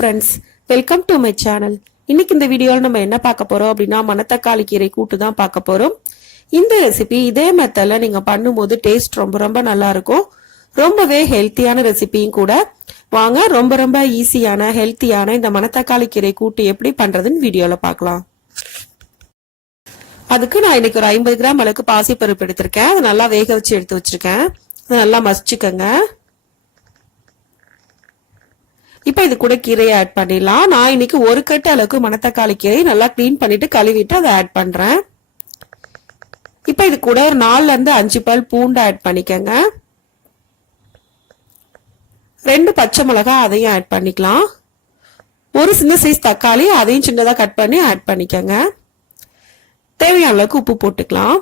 Friends welcome to my channel இன்னைக்கு இந்த வீடியோவில் நம்ம என்ன பார்க்க போகிறோம் அப்படின்னா மணத்தக்காளி கீரை கூட்டு தான் பார்க்க போகிறோம் இந்த ரெசிபி இதே மெத்தடில் நீங்கள் பண்ணும்போது டேஸ்ட் ரொம்ப ரொம்ப நல்லாயிருக்கும் ரொம்பவே ஹெல்த்தியான ரெசிபியும் கூட. வாங்க ரொம்ப ரொம்ப ஈஸியான ஹெல்த்தியான இந்த மணத்தக்காளி கீரை கூட்டு எப்படி பண்ணுறதுன்னு வீடியோவில் பார்க்கலாம். அதுக்கு நான் இன்னைக்கு ஒரு ஐம்பது கிராம் அளவுக்கு பாசிப்பருப்பு எடுத்திருக்கேன். அதை நல்லா வேக வச்சு எடுத்து வச்சிருக்கேன். அதை நல்லா மசிச்சுக்கோங்க. இப்போ இது கூட கீரையை ஆட் பண்ணிடலாம். நான் இன்னைக்கு ஒரு கட்டு அளவுக்கு மணத்தக்காளி கீரையை நல்லா க்ளீன் பண்ணிட்டு கழுவிட்டு அதை ஆட் பண்ணுறேன் இப்போ இது கூட ஒரு நாலுலேருந்து அஞ்சு பால் பூண்டு ஆட் பண்ணிக்கோங்க. ரெண்டு பச்சை மிளகாய் அதையும் ஆட் பண்ணிக்கலாம். ஒரு சின்ன சைஸ் தக்காளி அதையும் சின்னதாக கட் பண்ணி ஆட் பண்ணிக்கோங்க. தேவையான அளவுக்கு உப்பு போட்டுக்கலாம்.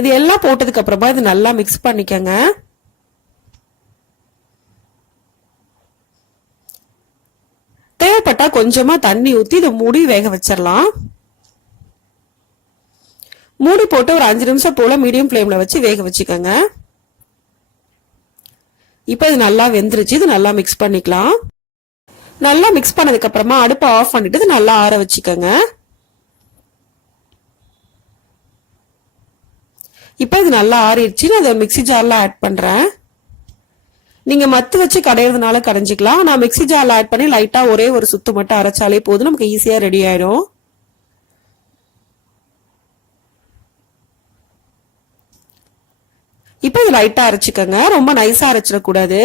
இது எல்லாம் போட்டதுக்கு அப்புறமா இது நல்லா மிக்ஸ் பண்ணிக்கோங்க. தேவைப்பட்டா கொஞ்சமா தண்ணி ஊத்தி இதை மூடி வேக வச்சிடலாம் மூடி போட்டு ஒரு அஞ்சு நிமிஷம் போல மீடியம் ஃப்ளேம்ல வச்சு வேக வச்சுக்கோங்க. இப்போ இது நல்லா வெந்துருச்சு. இது நல்லா மிக்ஸ் பண்ணிக்கலாம். நல்லா மிக்ஸ் பண்ணதுக்கு அப்புறமா அடுப்பை ஆஃப் பண்ணிட்டு இது நல்லா ஆற வச்சுக்கோங்க. இப்போ இது நல்லா ஆறிடுச்சு நான் அதை மிக்ஸி ஜார்ல ஆட் பண்றேன். நீங்க மத்து வச்சு கடையிறதுனால கடைஞ்சிக்கலாம். நான் மிக்ஸி ஜாலில் ஆட் பண்ணி லைட்டா ஒரே ஒரு சுத்து மட்டும் அரைச்சாலே போதும். நமக்கு ஈஸியா ரெடி ஆயிடும் இப்போ இது லைட்டா அரைச்சிக்கோங்க. ரொம்ப நைஸா அரைச்சிடக்கூடாது.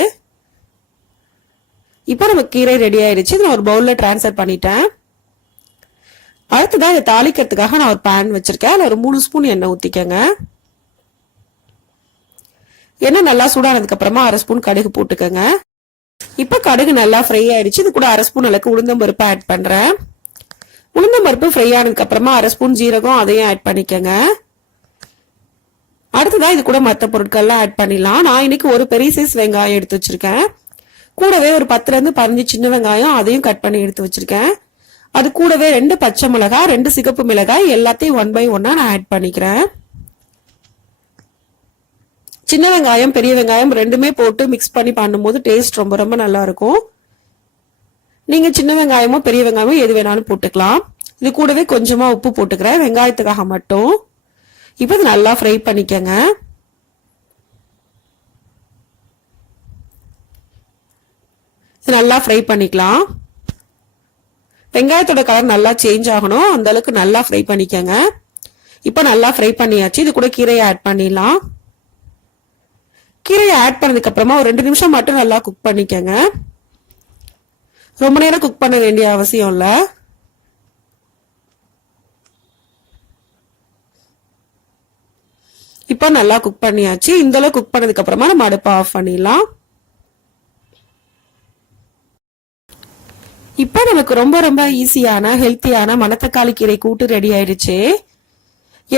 இப்போ நம்ம கீரை ரெடி ஆயிடுச்சு. நான் ஒரு பவுல்ல டிரான்ஸ்ஃபர் பண்ணிட்டேன். அடுத்ததான் இதை தாளிக்கிறதுக்காக நான் ஒரு பேன் வச்சிருக்கேன். அதில் ஒரு மூணு ஸ்பூன் எண்ணெய் ஊற்றிக்கங்க எண்ணெய் நல்லா சூடானதுக்கு அப்புறமா அரை ஸ்பூன் கடுகு போட்டுக்கோங்க. இப்போ கடுகு நல்லா ஃப்ரை ஆயிடுச்சு. இது கூட அரை ஸ்பூன் அளவுக்கு உளுந்தம்பருப்பு ஆட் பண்றேன். உளுந்தம்பருப்பு ஃப்ரை ஆனதுக்கு அப்புறமா அரை ஸ்பூன் ஜீரகம் அதையும் ஆட் பண்ணிக்கோங்க. அடுத்ததான் இது கூட மற்ற பொருட்கள்லாம் ஆட் பண்ணிடலாம். நான் இன்னைக்கு ஒரு பெரிய சைஸ் வெங்காயம் எடுத்து வச்சிருக்கேன். கூடவே ஒரு பத்துல இருந்து பதினஞ்சு சின்ன வெங்காயம் அதையும் கட் பண்ணி எடுத்து வச்சிருக்கேன். அது கூடவே ரெண்டு பச்சை மிளகாய் ரெண்டு சிகப்பு மிளகாய் எல்லாத்தையும் ஒன் பை ஒன்னா நான் ஆட் பண்ணிக்கிறேன். சின்ன வெங்காயம் பெரிய வெங்காயம் ரெண்டுமே போட்டு மிக்ஸ் பண்ணி பண்ணும்போது டேஸ்ட் ரொம்ப ரொம்ப நல்லா இருக்கும் நீங்க சின்ன வெங்காயமோ பெரிய வெங்காயமோ எது வேணாலும் போட்டுக்கலாம். இது கூடவே கொஞ்சமா உப்பு போட்டுக்கிறேன். வெங்காயத்துக்காக மட்டும். இப்போ இது நல்லா ஃப்ரை பண்ணிக்கங்க. இது நல்லா ஃப்ரை பண்ணிக்கலாம். வெங்காயத்தோட கலர் நல்லா சேஞ்ச் ஆகணும். அந்த அளவுக்கு நல்லா ஃப்ரை பண்ணிக்கங்க. இப்போ நல்லா ஃப்ரை பண்ணியாச்சு. இது கூட கீரையை ஆட் பண்ணிடலாம். கீரையை ஆட் பண்ணதுக்கு அப்புறமா ஒரு ரெண்டு நிமிஷம் மட்டும் நல்லா குக் பண்ணிக்கங்க. ரொம்ப நேரம் குக் பண்ண வேண்டிய அவசியம் இல்லை. இப்போ நல்லா குக் பண்ணியாச்சு. இந்த அளவு குக் பண்ணதுக்கு அப்புறமா நம்ம அடுப்பை ஆஃப் பண்ணிடலாம். இப்போ நமக்கு ரொம்ப ரொம்ப ஈஸியான ஹெல்த்தியான மணத்தக்காளி கீரை கூட்டு ரெடி ஆயிடுச்சு.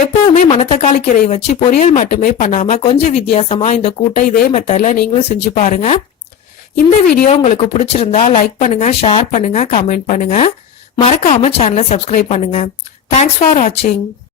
எப்பவுமே மணத்தக்காளி கீரை வச்சு பொரியல் மட்டுமே பண்ணாம கொஞ்சம் வித்தியாசமா இந்த கூட்டை இதே மெத்தட்ல நீங்களும் செஞ்சு பாருங்க. இந்த வீடியோ உங்களுக்கு பிடிச்சிருந்தா லைக் பண்ணுங்க ஷேர் பண்ணுங்க கமெண்ட் பண்ணுங்க. மறக்காம சேனலை சப்ஸ்கிரைப் பண்ணுங்க. தேங்க்ஸ் ஃபார் வாட்சிங்